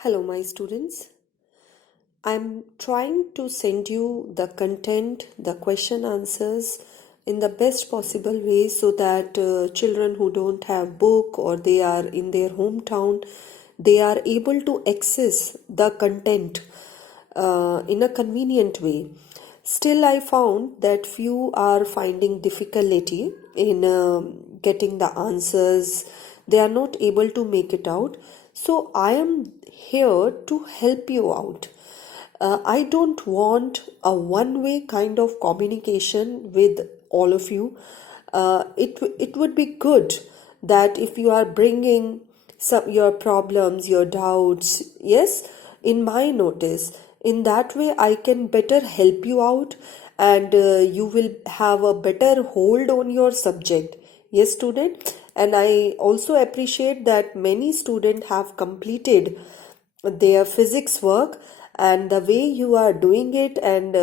Hello, my students. I'm trying to send you the content, the question answers in the best possible way so that children who don't have book or they are in their hometown, they are able to access the content in a convenient way. Still, I found that few are finding difficulty in getting the answers. They are not able to make it out. So, I am here to help you out. I don't want a one way kind of communication with all of you. It would be good that if you are bringing your problems, your doubts, yes, in my notice, in that way I can better help you out and you will have a better hold on your subject. Yes, student. And I also appreciate that many students have completed their physics work, and the way you are doing it and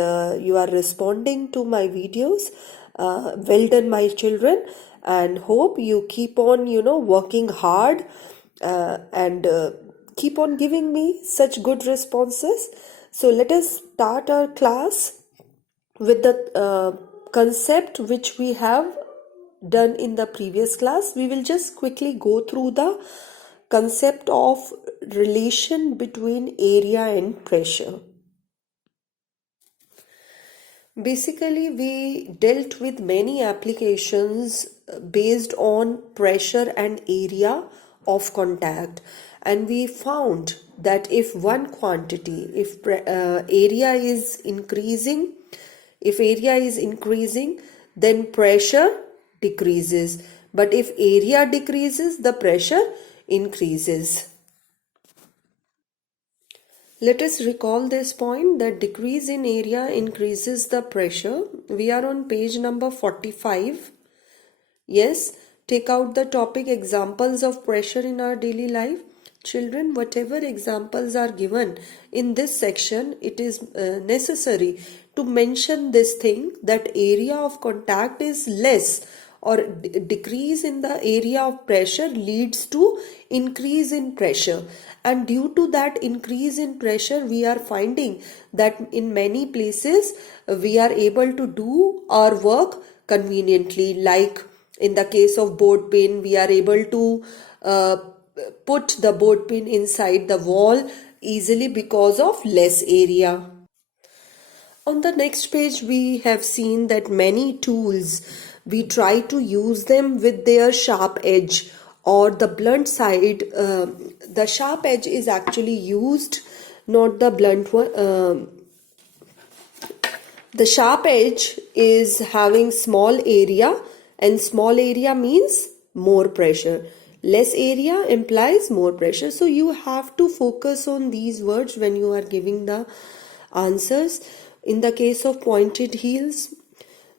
you are responding to my videos, well done, my children, and hope you keep on working hard and keep on giving me such good responses. So let us start our class with the concept which we have done in the previous class. We will just quickly go through the concept of relation between area and pressure. Basically, we dealt with many applications based on pressure and area of contact, and we found that if one quantity, if area is increasing, then pressure decreases. But if area decreases, the pressure increases. Let us recall this point that decrease in area increases the pressure. We are on page number 45. Yes, take out the topic examples of pressure in our daily life. Children, whatever examples are given in this section, it is necessary to mention this thing that area of contact is less or decrease in the area of pressure leads to increase in pressure, and due to that increase in pressure we are finding that in many places we are able to do our work conveniently, like in the case of board pin we are able to put the board pin inside the wall easily because of less area. On the next page, we have seen that many tools, we try to use them with their sharp edge or the blunt side. The sharp edge is actually used, not the blunt one. The sharp edge is having small area, and small area means more pressure. Less area implies more pressure. So you have to focus on these words when you are giving the answers. In the case of pointed heels,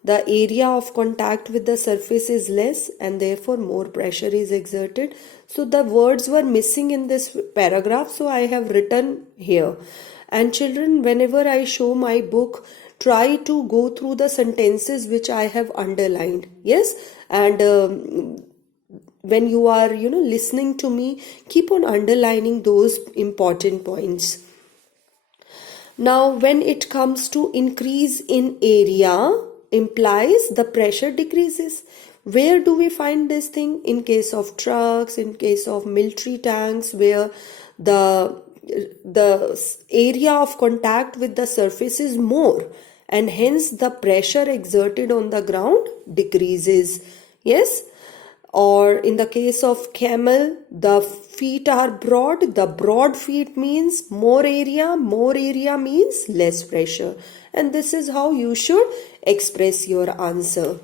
the area of contact with the surface is less and therefore more pressure is exerted. So the words were missing in this paragraph, so I have written here. And children, whenever I show my book, try to go through the sentences which I have underlined. Yes, and when you are listening to me, keep on underlining those important points. Now, when it comes to increase in area, implies the pressure decreases. Where do we find this thing? In case of trucks, in case of military tanks, where the area of contact with the surface is more, and hence the pressure exerted on the ground decreases. Yes. Or in the case of camel, the feet are broad. The broad feet means more area means less pressure. And this is how you should express your answer.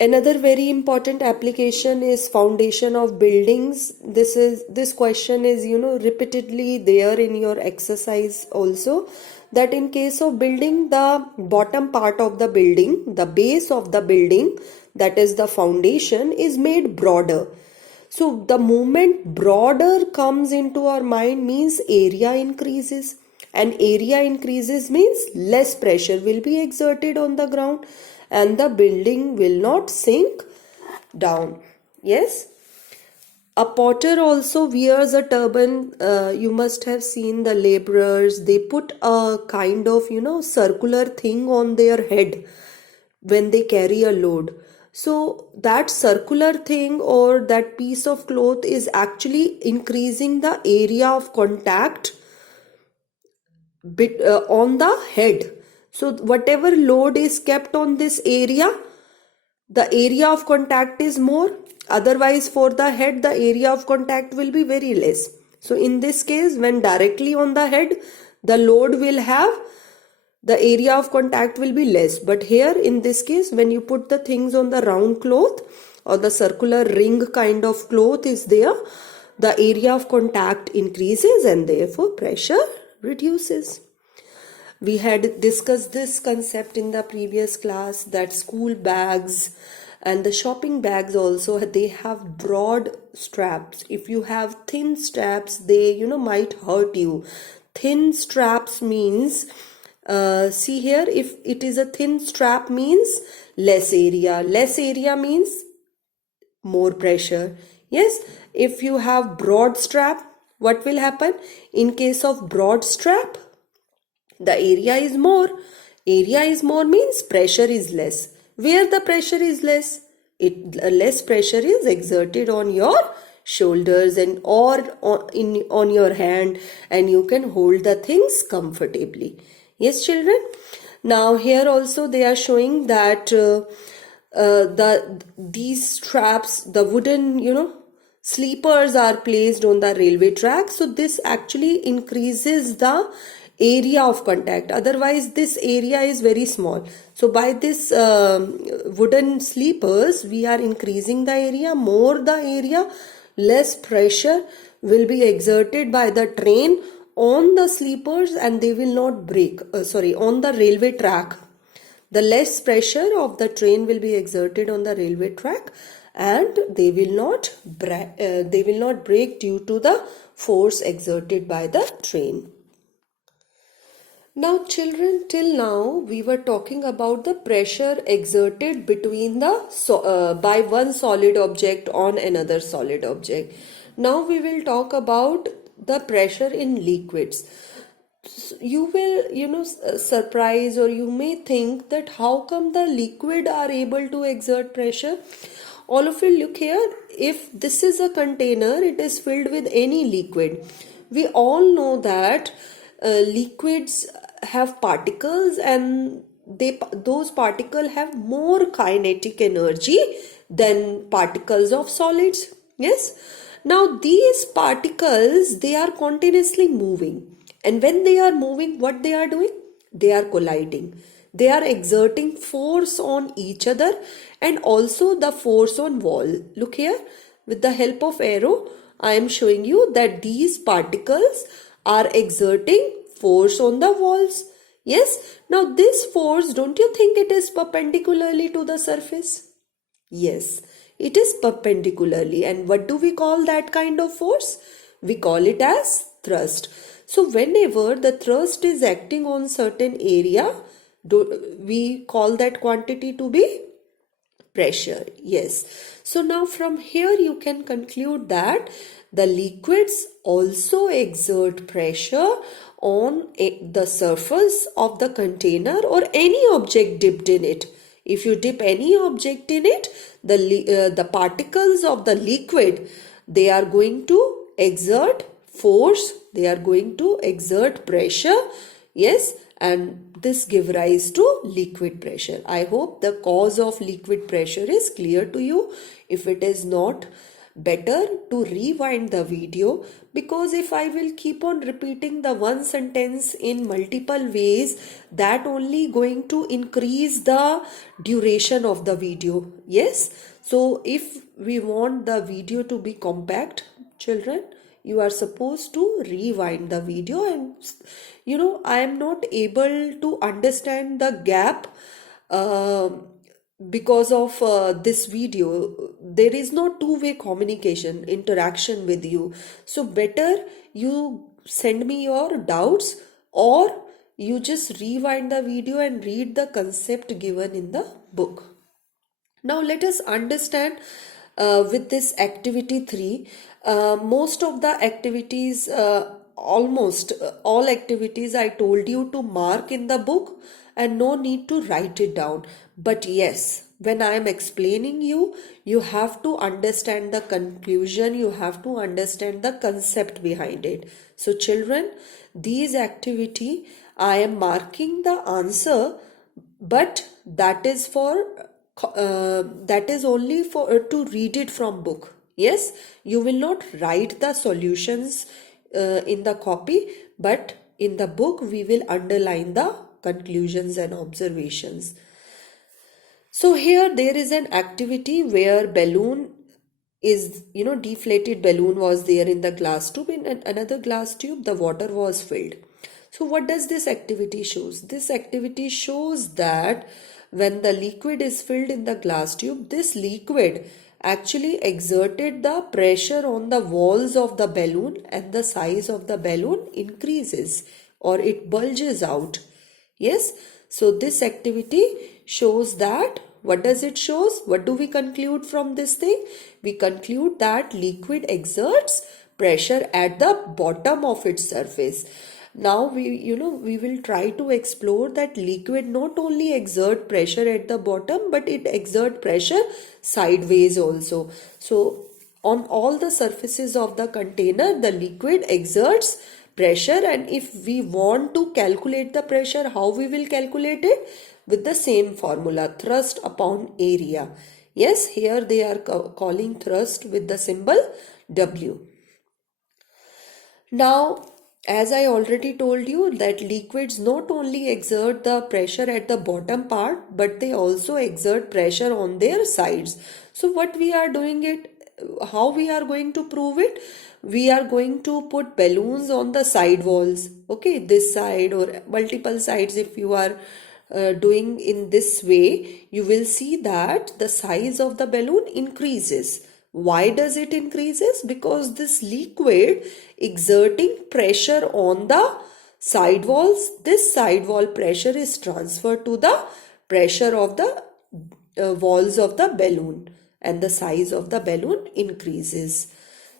Another very important application is foundation of buildings. This question is repeatedly there in your exercise also, that in case of building, the bottom part of the building, the base of the building, that is the foundation, is made broader. So the moment broader comes into our mind means area increases, and area increases means less pressure will be exerted on the ground and the building will not sink down. Yes. A potter also wears a turban. You must have seen the laborers. They put a kind of, circular thing on their head when they carry a load. So that circular thing or that piece of cloth is actually increasing the area of contact on the head. So whatever load is kept on this area, the area of contact is more. Otherwise, for the head, the area of contact will be very less. So in this case, when directly on the head, the load will have, the area of contact will be less. But here in this case, when you put the things on the round cloth or the circular ring kind of cloth is there, the area of contact increases and therefore pressure reduces. We had discussed this concept in the previous class, that school bags and the shopping bags also, they have broad straps. If you have thin straps, they might hurt you. Thin straps means, see here, if it is a thin strap means less area. Less area means more pressure. Yes, if you have broad strap, what will happen? In case of broad strap, the area is more. Area is more means pressure is less. Where the pressure is less, less pressure is exerted on your shoulders and or on your hand, and you can hold the things comfortably. Yes, children. Now here also they are showing that these straps, the wooden sleepers are placed on the railway track. So this actually increases the area of contact. Otherwise this area is very small. So by this wooden sleepers, we are increasing the area. More the area, less pressure will be exerted by the train on the sleepers and they will not break. On the railway track, the less pressure of the train will be exerted on the railway track and they will not break due to the force exerted by the train. Now children, till now we were talking about the pressure exerted between by one solid object on another solid object. Now we will talk about the pressure in liquids. You will surprise, or you may think that how come the liquid are able to exert pressure. All of you look here. If this is a container, it is filled with any liquid. We all know that liquids have particles and those particles have more kinetic energy than particles of solids. Yes. Now these particles, they are continuously moving, and when they are moving, what they are doing? They are colliding. They are exerting force on each other and also the force on wall. Look here, with the help of arrow, I am showing you that these particles are exerting force on the walls. Yes. Now this force, don't you think it is perpendicularly to the surface? Yes, it is perpendicularly. And what do we call that kind of force? We call it as thrust. So whenever the thrust is acting on certain area, we call that quantity to be pressure. Yes. So now from here you can conclude that the liquids also exert pressure on the surface of the container or any object dipped in it. If you dip any object in it, the particles of the liquid, they are going to exert force, they are going to exert pressure. Yes, and this give rise to liquid pressure. I hope the cause of liquid pressure is clear to you. If it is not, better to rewind the video, because if I will keep on repeating the one sentence in multiple ways, that only going to increase the duration of the video. Yes, so if we want the video to be compact, children, you are supposed to rewind the video. And I am not able to understand the gap because of this video. There is no two-way communication, interaction with you. So better you send me your doubts, or you just rewind the video and read the concept given in the book. Now let us understand with this activity 3. Most of the activities, almost all activities, I told you to mark in the book and no need to write it down. But yes, when I am explaining you, you have to understand the conclusion, you have to understand the concept behind it. So children, these activity, I am marking the answer, but that is for that is only for to read it from book. Yes, you will not write the solutions in the copy, but in the book we will underline the conclusions and observations. So here there is an activity where balloon is, deflated balloon was there in the glass tube. In another glass tube, the water was filled. So what does this activity shows? This activity shows that when the liquid is filled in the glass tube, this liquid actually exerted the pressure on the walls of the balloon and the size of the balloon increases or it bulges out. Yes, so this activity shows that, what does it shows? What do we conclude from this thing? We conclude that liquid exerts pressure at the bottom of its surface. Now we will try to explore that liquid not only exert pressure at the bottom, but it exert pressure sideways also. So on all the surfaces of the container, the liquid exerts pressure, and if we want to calculate the pressure, how we will calculate it? With the same formula, thrust upon area. Yes, here they are calling thrust with the symbol W. Now, as I already told you, that liquids not only exert the pressure at the bottom part, but they also exert pressure on their sides. So what we are doing it, how we are going to prove it? We are going to put balloons on the side walls. Okay, this side or multiple sides. If you are doing in this way, you will see that the size of the balloon increases. Why does it increases? Because this liquid exerting pressure on the side walls, this side wall pressure is transferred to the pressure of the walls of the balloon, and the size of the balloon increases.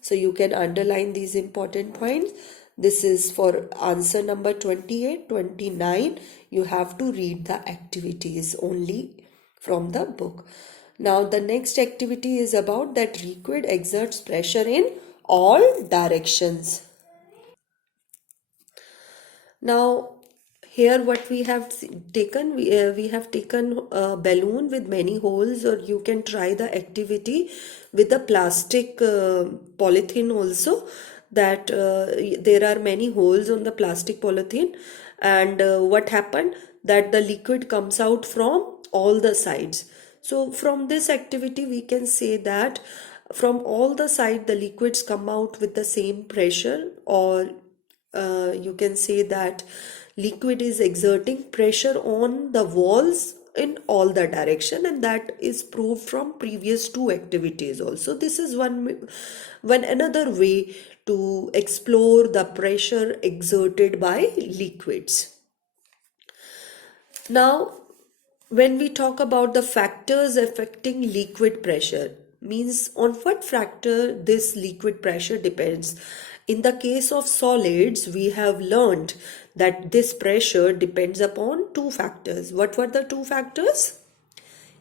So you can underline these important points. This is for answer number 28, 29. You have to read the activities only from the book. Now the next activity is about that liquid exerts pressure in all directions. Now here what we have taken, we have taken a balloon with many holes, or you can try the activity with a plastic polythene also, that there are many holes on the plastic polythene, and what happened, that the liquid comes out from all the sides. So from this activity we can say that from all the side the liquids come out with the same pressure, or you can say that liquid is exerting pressure on the walls in all the direction, and that is proved from previous two activities also. This is one another way to explore the pressure exerted by liquids. Now when we talk about the factors affecting liquid pressure, means on what factor this liquid pressure depends. In the case of solids, we have learned that this pressure depends upon two factors. What were the two factors?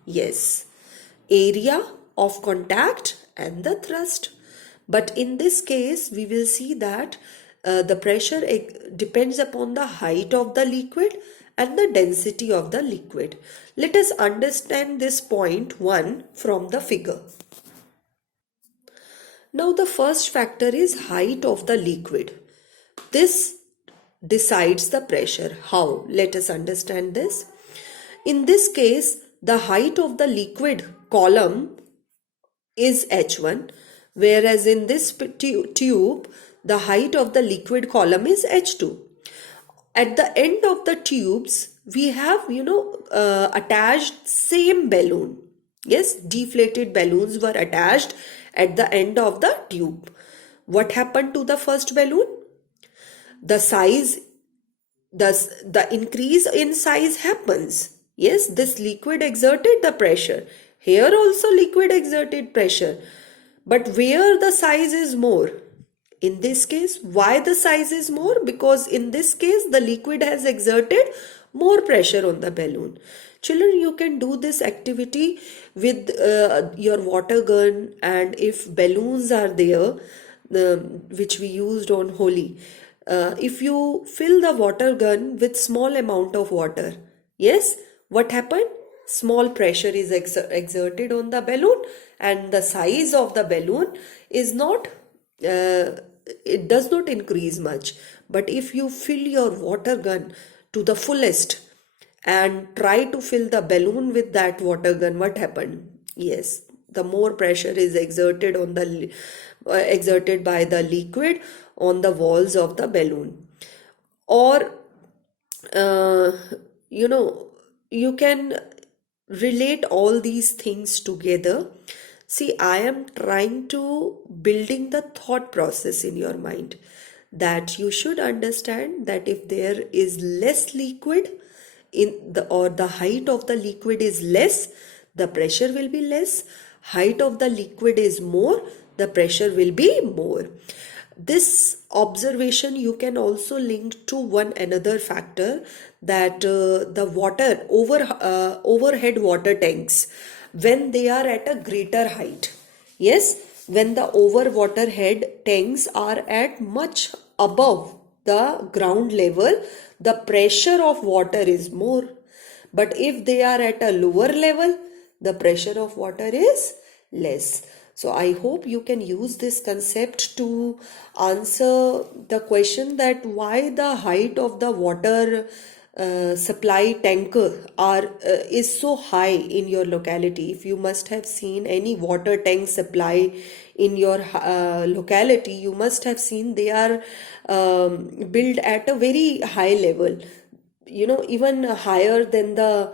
Yes, area of contact and the thrust. But in this case, we will see that the pressure depends upon the height of the liquid and the density of the liquid. Let us understand this point 1 from the figure. Now the first factor is height of the liquid. This decides the pressure. How? Let us understand this. In this case, the height of the liquid column is H1, whereas in this tube, the height of the liquid column is H2. At the end of the tubes, we have, attached same balloon. Yes, deflated balloons were attached at the end of the tube. What happened to the first balloon? The size, the increase in size happens. Yes, this liquid exerted the pressure. Here also liquid exerted pressure, but where the size is more? In this case, why the size is more? Because in this case, the liquid has exerted more pressure on the balloon. Children, you can do this activity with your water gun, and if balloons are there, which we used on Holi, if you fill the water gun with small amount of water, yes, what happened? Small pressure is exerted on the balloon, and the size of the balloon is not it does not increase much. But if you fill your water gun to the fullest and try to fill the balloon with that water gun, what happened? Yes, the more pressure is exerted on the exerted by the liquid on the walls of the balloon. Or uh, you know, you can relate all these things together. See, I am trying to building the thought process in your mind, that you should understand that if there is less liquid in the, or the height of the liquid is less, the pressure will be less. Height of the liquid is more, the pressure will be more. This observation you can also link to one another factor, that the water overhead water tanks, when they are at a greater height, yes, when the over water head tanks are at much above the ground level, the pressure of water is more. But if they are at a lower level, the pressure of water is less. So I hope you can use this concept to answer the question that why the height of the water supply tanker is so high in your locality. If you must have seen any water tank supply in your locality, you must have seen they are built at a very high level, even higher than the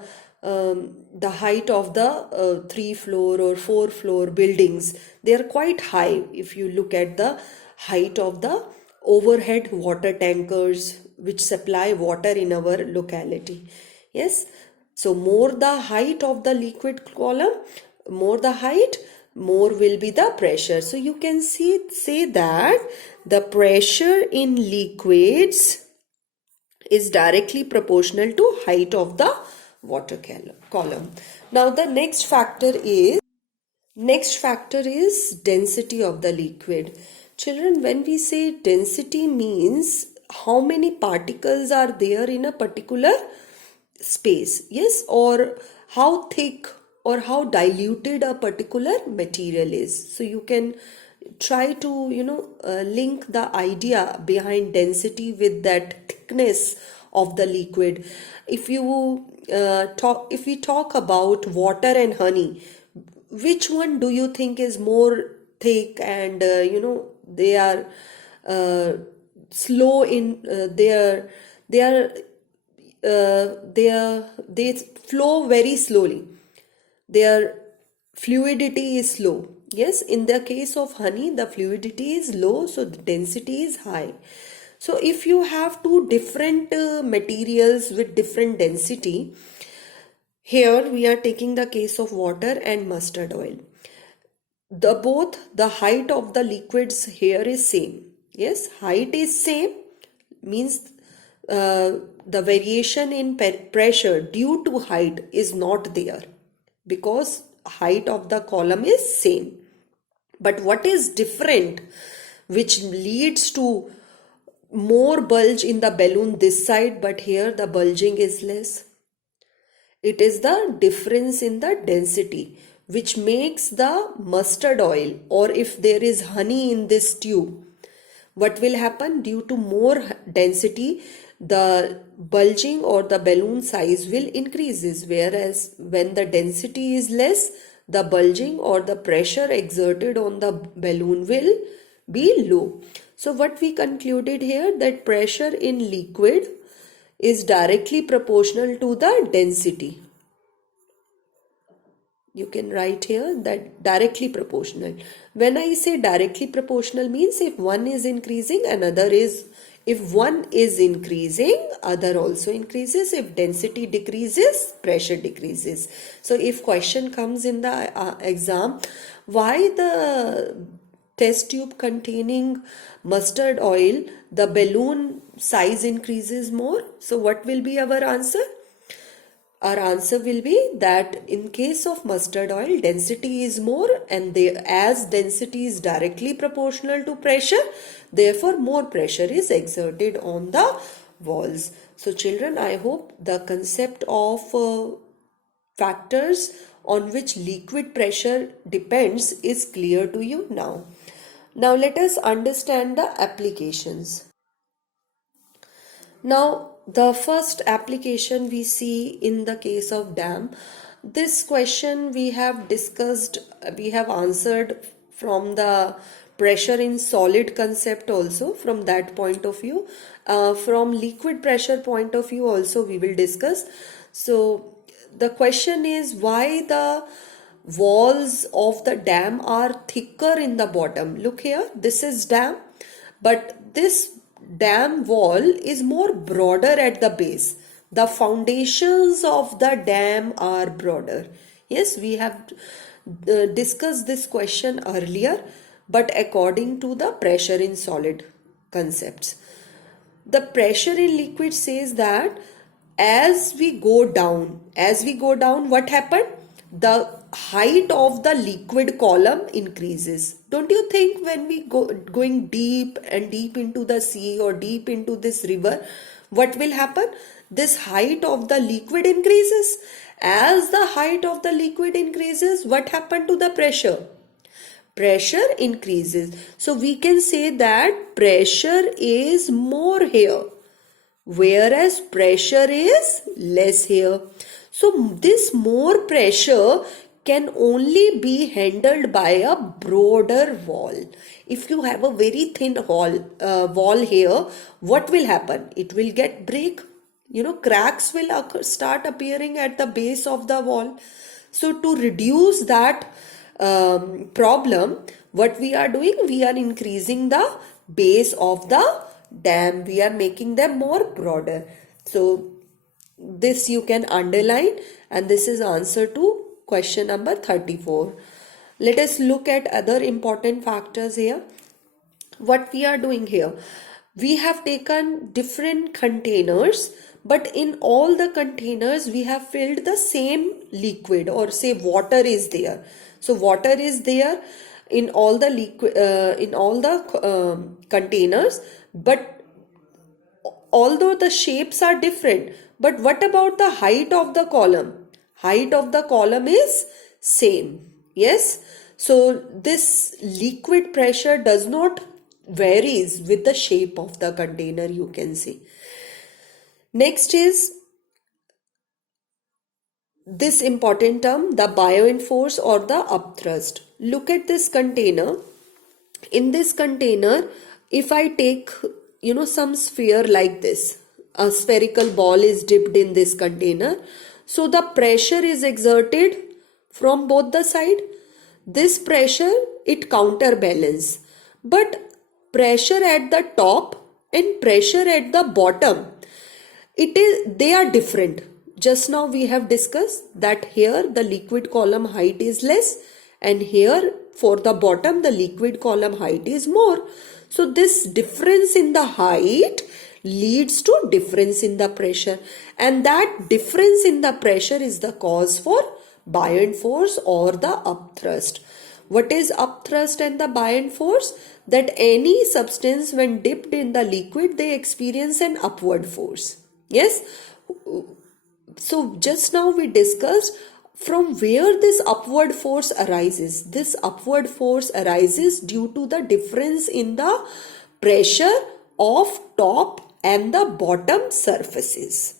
height of the 3 floor or 4 floor buildings. They are quite high if you look at the height of the overhead water tankers which supply water in our locality. Yes, so more the height of the liquid column, more the height, more will be the pressure. So you can say that the pressure in liquids is directly proportional to height of the water column. Now the next factor is density of the liquid. Children, when we say density, means how many particles are there in a particular space, yes, or how thick or how diluted a particular material is. So you can try to link the idea behind density with that thickness of the liquid. If we talk about water and honey, which one do you think is more thick, and they are slow in they flow very slowly, their fluidity is slow. Yes, in the case of honey, the fluidity is low, so the density is high. So if you have two different materials with different density, here we are taking the case of water and mustard oil. Both the height of the liquids here is same. Yes, height is same, means the variation in pressure due to height is not there, because height of the column is same. But what is different, which leads to more bulge in the balloon this side, but here the bulging is less? It is the difference in the density which makes the mustard oil, or if there is honey in this tube, what will happen? Due to more density, the bulging or the balloon size will increases, whereas when the density is less, the bulging or the pressure exerted on the balloon will be low. So what we concluded here, that pressure in liquid is directly proportional to the density. You can write here that directly proportional. When I say directly proportional, means if one is increasing, another is If one is increasing, other also increases. If density decreases, pressure decreases. So if question comes in the exam, why the test tube containing mustard oil, the balloon size increases more? So what will be our answer? Our answer will be that in case of mustard oil, density is more, and as density is directly proportional to pressure, therefore more pressure is exerted on the walls. So children, I hope the concept of factors on which liquid pressure depends is clear to you now. Now let us understand the applications. Now, the first application we see in the case of dam, this question we have discussed, we have answered from the pressure in solid concept also, from that point of view. From liquid pressure point of view also we will discuss. So the question is why the walls of the dam are thicker in the bottom. Look here, this is dam, but this dam wall is more broader at the base. The foundations of the dam are broader. Yes, we have discussed this question earlier, but according to the pressure in solid concepts. The pressure in liquid says that as we go down, what happened? The height of the liquid column increases. Don't you think when we going deep and deep into the sea or deep into this river, what will happen? This height of the liquid increases. As the height of the liquid increases, what happened to the pressure? Pressure increases. So we can say that pressure is more here, whereas pressure is less here. So this more pressure can only be handled by a broader wall. If you have a very thin wall here, what will happen? It will get break. Cracks will start appearing at the base of the wall. So to reduce that problem, what we are doing? We are increasing the base of the dam. We are making them more broader. So this you can underline, and this is answer to question number 34. Let us look at other important factors here. What we are doing here? We have taken different containers, but in all the containers we have filled the same liquid, or say water is there. So water is there in all the containers, but although the shapes are different, but what about the height of the column? Height of the column is same. Yes. So this liquid pressure does not varies with the shape of the container, you can see. Next is this important term, the buoyant force or the upthrust. Look at this container. In this container, if I take some sphere like this, a spherical ball is dipped in this container, so the pressure is exerted from both the side. This pressure, it counterbalance, but pressure at the top and pressure at the bottom, they are different. Just now we have discussed that here the liquid column height is less, and here for the bottom the liquid column height is more. So this difference in the height leads to difference in the pressure, and that difference in the pressure is the cause for buoyant force or the upthrust. What is upthrust and the buoyant force? That any substance when dipped in the liquid, they experience an upward force. Yes. So just now we discussed from where this upward force arises. This upward force arises due to the difference in the pressure of top and the bottom surfaces.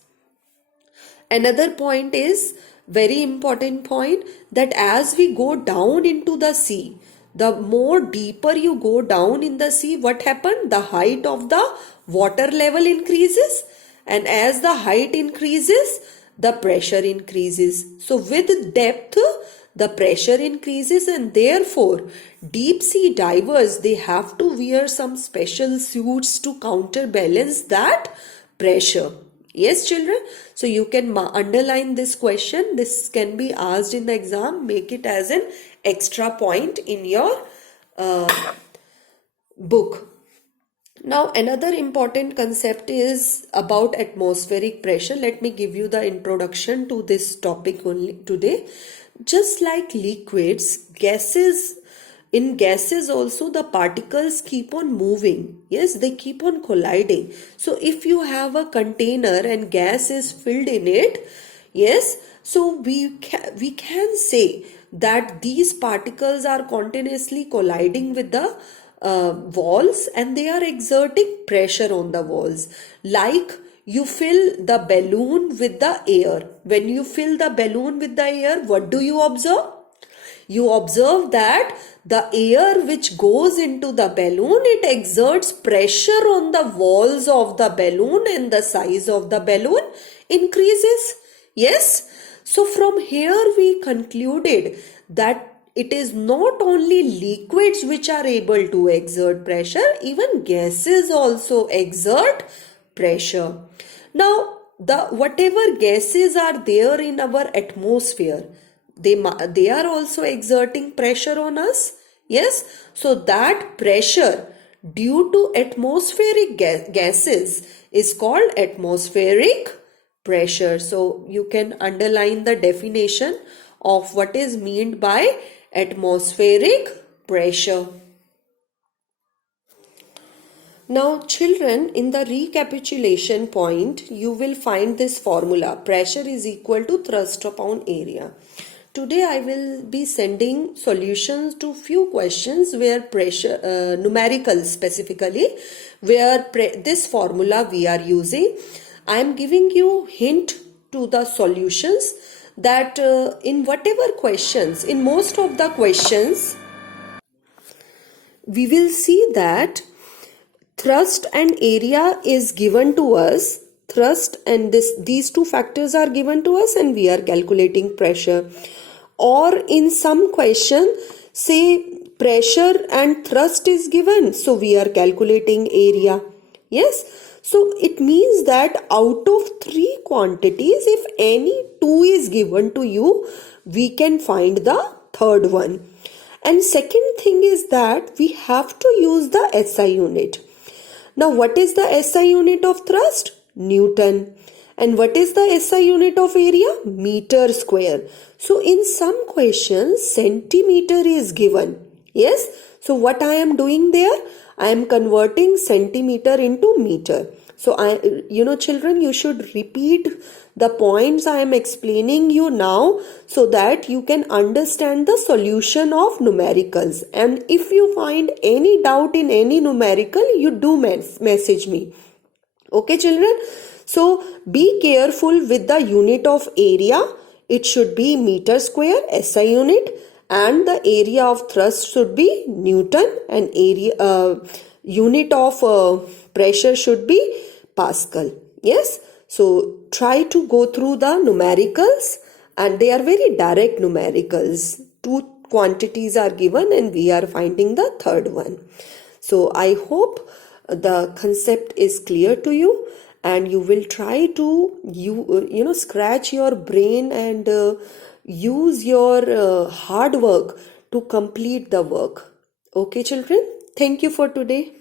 Another point is very important point, that as we go down into the sea, the more deeper you go down in the sea, what happened? The height of the water level increases, and as the height increases, the pressure increases. So with depth, the pressure increases, and therefore deep sea divers, they have to wear some special suits to counterbalance that pressure. Yes, children. So you can underline this question. This can be asked in the exam. Make it as an extra point in your book. Now, another important concept is about atmospheric pressure. Let me give you the introduction to this topic only today. Just like liquids, in gases also the particles keep on moving. Yes, they keep on colliding. So if you have a container and gas is filled in it, yes, so we can say that these particles are continuously colliding with the walls, and they are exerting pressure on the walls. Like you fill the balloon with the air. When you fill the balloon with the air, what do you observe? You observe that the air which goes into the balloon, it exerts pressure on the walls of the balloon, and the size of the balloon increases. Yes. So from here we concluded that it is not only liquids which are able to exert pressure, even gases also exert pressure. Now, whatever gases are there in our atmosphere, they are also exerting pressure on us. Yes, so that pressure due to atmospheric gases is called atmospheric pressure. So you can underline the definition of what is meant by atmospheric pressure. Now children, in the recapitulation point, you will find this formula: pressure is equal to thrust upon area. Today I will be sending solutions to few questions where pressure, numerical specifically, where this formula we are using. I am giving you hint to the solutions that in whatever questions, in most of the questions, we will see that thrust and area is given to us. Thrust and these two factors are given to us, and we are calculating pressure. Or in some question, say pressure and thrust is given, so we are calculating area. Yes, so it means that out of three quantities, if any two is given to you, we can find the third one. And second thing is that we have to use the SI unit. Now what is the SI unit of thrust? Newton. And what is the SI unit of area? Meter square. So in some questions, centimeter is given. Yes. So what I am doing there? I am converting centimeter into meter. So children, you should repeat the points I am explaining you now so that you can understand the solution of numericals. And if you find any doubt in any numerical, you do message me. Okay, children? So be careful with the unit of area. It should be meter square, SI unit, and the area of thrust should be Newton, and unit of pressure should be Pascal. Yes. So try to go through the numericals, and they are very direct numericals. Two quantities are given and we are finding the third one. So I hope the concept is clear to you, and you will try to scratch your brain and use your hard work to complete the work. Okay, children? Thank you for today.